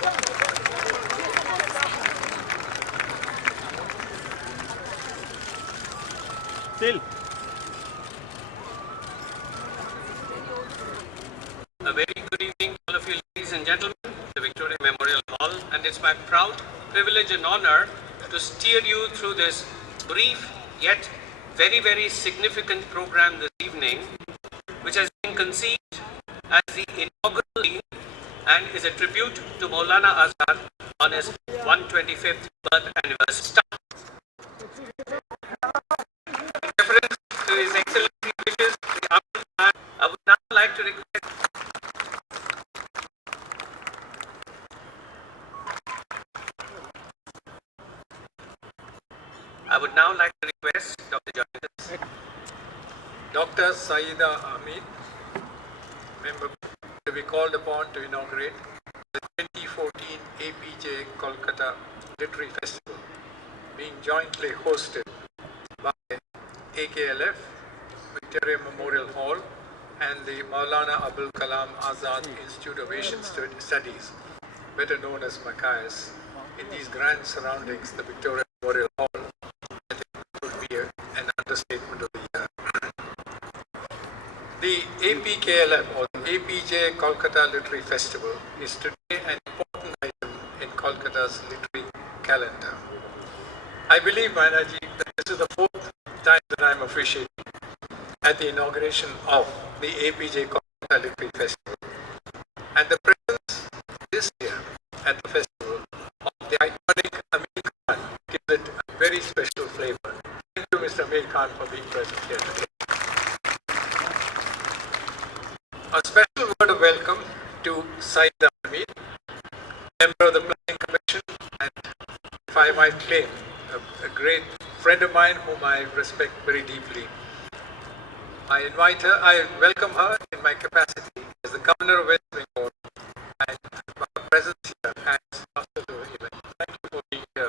Still. A very good evening to all of you, ladies and gentlemen, the Victoria Memorial Hall, and it's my proud privilege and honor to steer you through this brief yet very, very significant program this evening, which has been conceived as the inaugural scene and is a tribute to Maulana Azad on his 125th birth anniversary. In reference to His Excellency wishes, the Abul Kalam, I would now like to request Dr. Jonas. Dr. Saida Aamir, member to be called upon to inaugurate the 2014 APJ Kolkata Literary Festival, being jointly hosted by AKLF, Victoria Memorial Hall, and the Maulana Abul Kalam Azad Institute of Asian Studies, better known as MACAIS. In these grand surroundings, the Victoria Memorial Hall, I think, would be an understatement of the year. The APKLF, or the APJ Kolkata Literary Festival, is today an important item in Kolkata's literary calendar. I believe, Mayanaji, that this is the fourth time that I am officiating at the inauguration of the APJ Kolkata Literary Festival. And the presence this year at the festival of the iconic Aamir Khan gives it a very special flavor. Thank you, Mr. Aamir Khan, for being present here today. A special word of welcome to Saida Aamir, member of the Planning Commission, and if I might claim, a great friend of mine whom I respect very deeply. I welcome her in my capacity as the Governor of West Bengal, and her presence here adds after the event. Thank you for being here,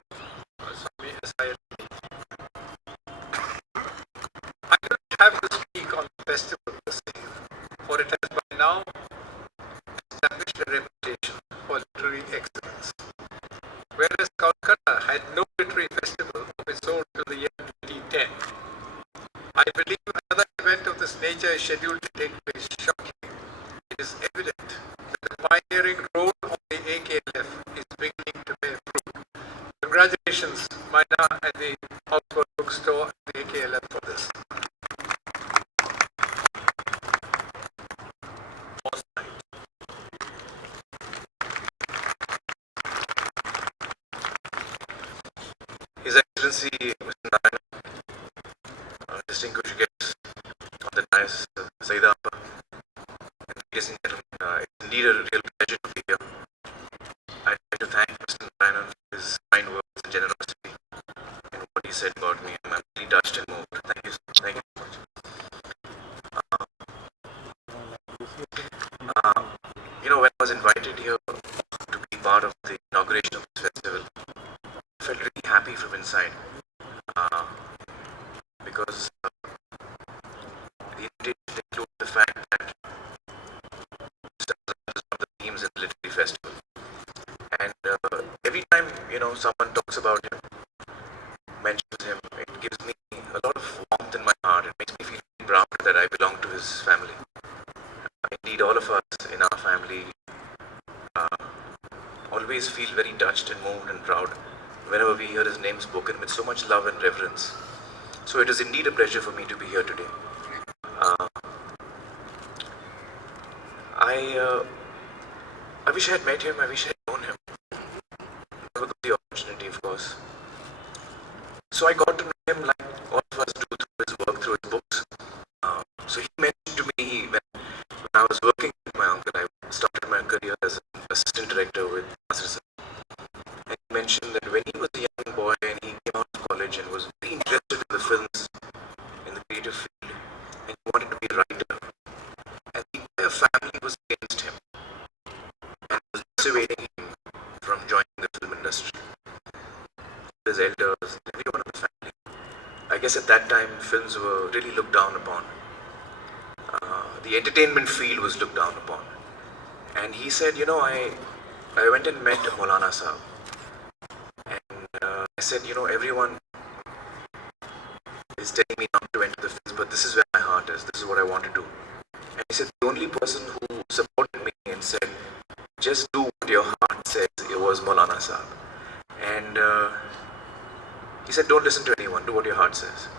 Swami Saida. I don't have to speak on the festival per se, for it has by now established a reputation for literary excellence. Whereas Kolkata had no literary festival of its own till the year 2010, I believe another event of this nature is scheduled to take place shortly. It is evident that the pioneering role of the AKLF is beginning to bear fruit. Congratulations, Maina and the Oxford Bookstore and the AKLF for this. His Excellency Mr. Narayana, distinguished guests on the dais, Saida Appa, and ladies and gentlemen, it's indeed a real pleasure to be here. I'd like to thank Mr. Narayana for his kind words and generosity and what he said about me. I'm really touched and moved. Thank you so much. When I was invited here to be part of the inauguration of this festival, I felt really happy from inside because the invitation includes the fact that Mr. Azad is one of the themes in the literary festival, and every time someone talks about him, mentions him, it gives me a lot of warmth in my heart. It makes me feel proud that I belong to his family. Indeed, all of us in our family always feel very touched and moved and proud whenever we hear his name spoken with so much love and reverence. So it is indeed a pleasure for me to be here today. I wish I had met him, I wish I had known him. Never got the opportunity, of course. So I got to know him like all of us do through his work, through his books. So he mentioned to me when I was working with my uncle, I started my career as an assistant director with Master. And he mentioned that when he was a young boy and he came out of college and was very interested in the films, in the creative field, and he wanted to be a writer, and the entire family was against him and was dissuading him from joining the film industry. His elders, everyone in the family. I guess at that time, films were really looked down upon. The entertainment field was looked down upon. And he said, I went and met Maulana Sahab, and I said, everyone is telling me not to enter the films, but this is where my heart is. This is what I want to do. And he said the only person who supported me and said, just do what your heart says, it was Maulana Sahab. And he said, don't listen to anyone, do what your heart says.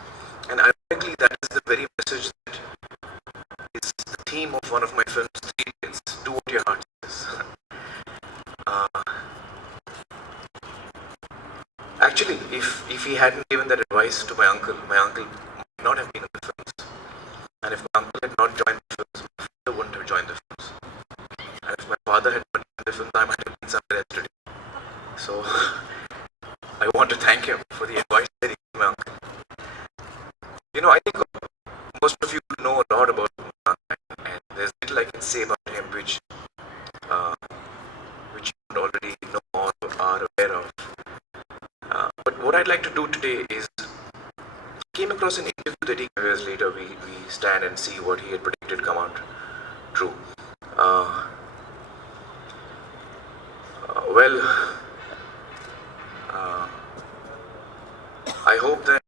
And ironically, that is the very message that is the theme of one of my films, Three Idiots, do what your heart says. Actually, if he hadn't given that advice to my uncle might not have been in the films. And if my uncle had not joined the films, my father wouldn't have joined the films. And if my father had not joined the films, I might have been somewhere else today. So, I want to thank him for the advice that he gave my uncle. I think most of you know a lot about him, and there's little I can say about him which you already know or are aware of. But what I'd like to do today is, came across an interview that he gave years later. We stand and see what he had predicted come out true. I hope that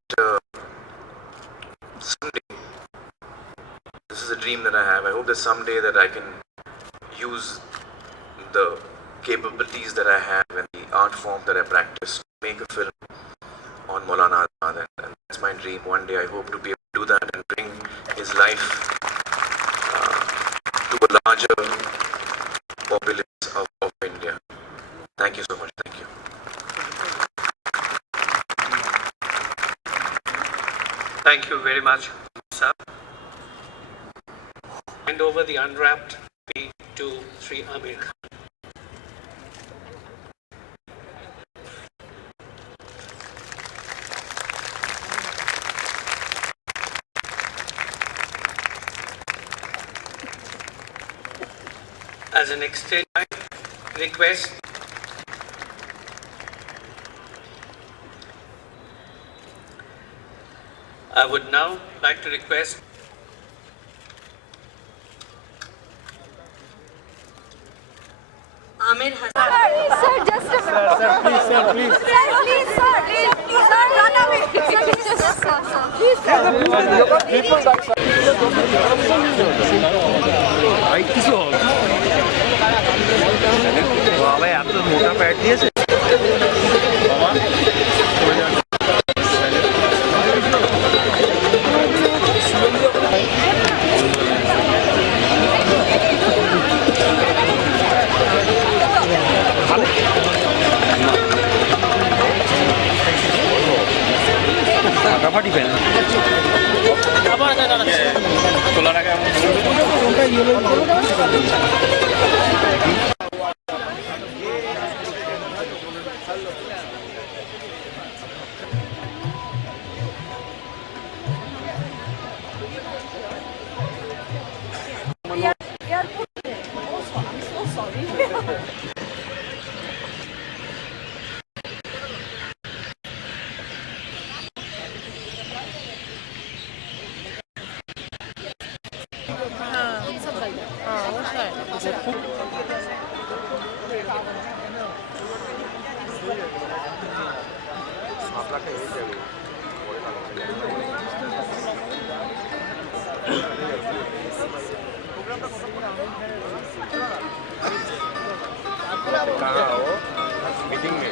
someday, this is a dream that I have, I hope that someday that I can use the capabilities that I have and the art form that I practice to make a film on Maulana Azad, and that's my dream. One day I hope to be able to do that and bring his life to a larger populace of India. Thank you so much. Thank you. Thank you very much, sir. Hand over the unwrapped copy to Sri Aamir Khan. As an extended request, I would now like to request Aamir has. Sir, just a minute. Sir, please, sir, please. Sir, please, sir, please, sir, run away. Please, sir. People that বাবা এত মোটা pad দিয়েছে ফাটাফাটি fail তোলার আগে meeting में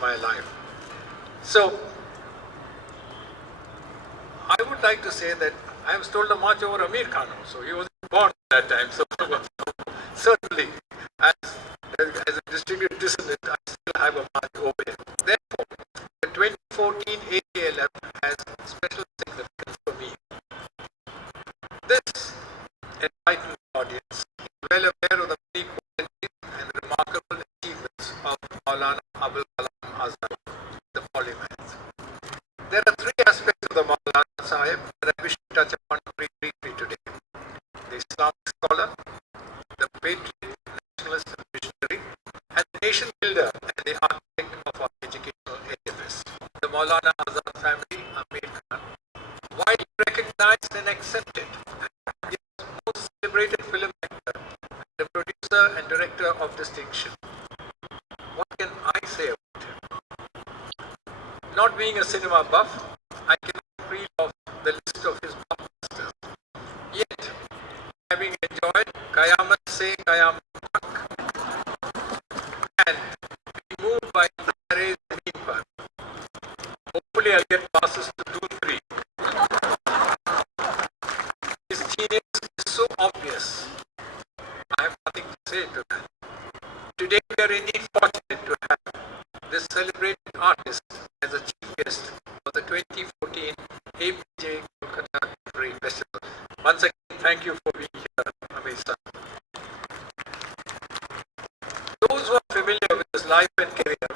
my life. So, I would like to say that I was told to march over Aamir Khan also. He wasn't born at that time, so certainly, as a distributed descendant, I still have a march over him. Therefore, the 2014 AALM has special significance for me. This enlightened audience is well aware of the many qualities and remarkable achievements of Maulana Abul Kalam Azad, the polymath. There are three aspects of the Maulana Sahib that I wish to touch upon briefly today: the Islamic scholar, the patriot, composer and director of distinction. What can I say about him? Not being a cinema buff, I cannot read off the list of his blockbusters. Yet, having enjoyed Qayamat Se Qayamat Tak and being moved by Tare Zameen Par, hopefully I'll get passes to do 3. His genius is so obvious. I have nothing to say to that. Today we are indeed fortunate to have this celebrated artist as a chief guest for the 2014 APJ Kolkata Literary Festival. Once again, thank you for being here, Aamir sir. Those who are familiar with his life and career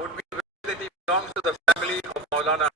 would be aware that he belongs to the family of Maulana